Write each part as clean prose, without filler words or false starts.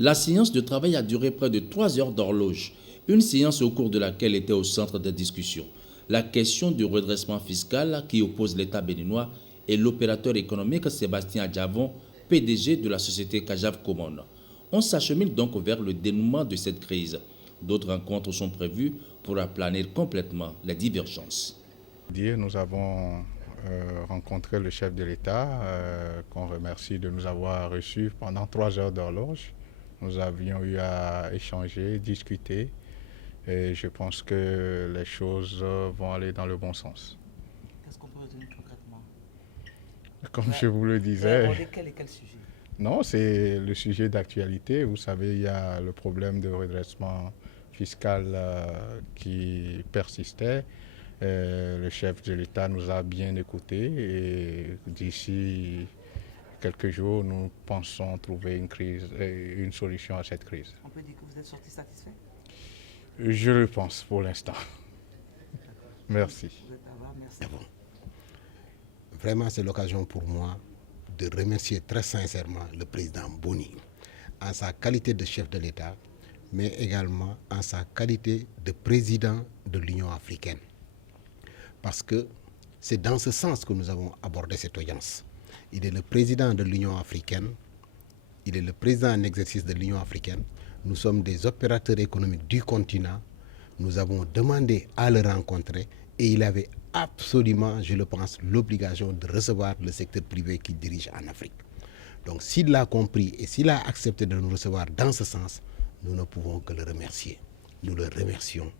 La séance de travail a duré près de 3 heures d'horloge, une séance au cours de laquelle était au centre des discussions la question du redressement fiscal qui oppose l'État béninois et l'opérateur économique Sébastien Adjavon, PDG de la société Cajav Commune. On s'achemine donc vers le dénouement de cette crise. D'autres rencontres sont prévues pour aplanir complètement les divergences. Nous avons rencontré le chef de l'État, qu'on remercie de nous avoir reçus pendant 3 heures d'horloge. Nous avions eu à échanger, discuter, et je pense que les choses vont aller dans le bon sens. Qu'est-ce qu'on peut retenir concrètement? Comme je vous le disais, Quel sujet? non, c'est le sujet d'actualité. Vous savez, il y a le problème de redressement fiscal qui persistait. Le chef de l'État nous a bien écoutés et d'ici quelques jours, nous pensons trouver une solution à cette crise. On peut dire que vous êtes sorti satisfait? Je le pense pour l'instant. Merci. Vous êtes là-bas, merci. Vraiment, c'est l'occasion pour moi de remercier très sincèrement le président Boni en sa qualité de chef de l'État, mais également en sa qualité de président de l'Union africaine. Parce que c'est dans ce sens que nous avons abordé cette audience. Il est le président de l'Union africaine, il est le président en exercice de l'Union africaine. Nous sommes des opérateurs économiques du continent. Nous avons demandé à le rencontrer et il avait absolument, je le pense, l'obligation de recevoir le secteur privé qu'il dirige en Afrique. Donc s'il l'a compris et s'il a accepté de nous recevoir dans ce sens, nous ne pouvons que le remercier. Nous le remercions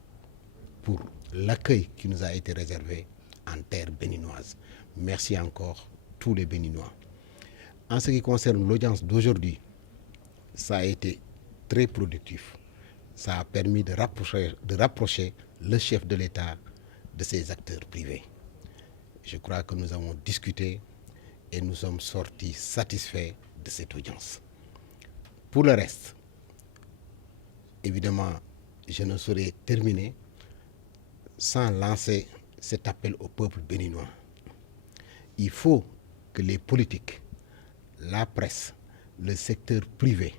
pour l'accueil qui nous a été réservé en terre béninoise. Merci encore tous les Béninois. En ce qui concerne l'audience d'aujourd'hui, ça a été très productif. Ça a permis de rapprocher le chef de l'État de ses acteurs privés. Je crois que nous avons discuté et nous sommes sortis satisfaits de cette audience. Pour le reste, évidemment, je ne saurais terminer sans lancer cet appel au peuple béninois. Il faut que les politiques, la presse, le secteur privé,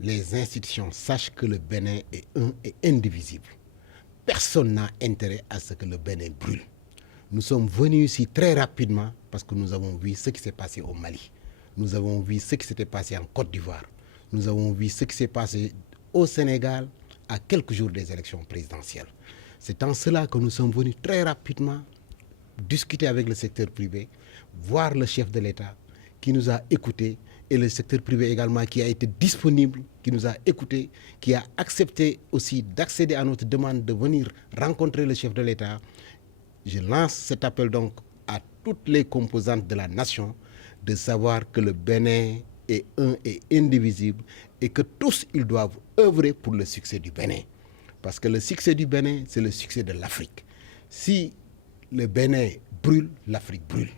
les institutions sachent que le Bénin est un et indivisible. Personne n'a intérêt à ce que le Bénin brûle. Nous sommes venus ici très rapidement parce que nous avons vu ce qui s'est passé au Mali. Nous avons vu ce qui s'était passé en Côte d'Ivoire. Nous avons vu ce qui s'est passé au Sénégal à quelques jours des élections présidentielles. C'est en cela que nous sommes venus très rapidement discuter avec le secteur privé, voir le chef de l'État qui nous a écoutés et le secteur privé également qui a été disponible, qui nous a écoutés, qui a accepté aussi d'accéder à notre demande de venir rencontrer le chef de l'État. Je lance cet appel donc à toutes les composantes de la nation de savoir que le Bénin est un et indivisible et que tous ils doivent œuvrer pour le succès du Bénin. Parce que le succès du Bénin, c'est le succès de l'Afrique. Si le Bénin brûle, l'Afrique brûle.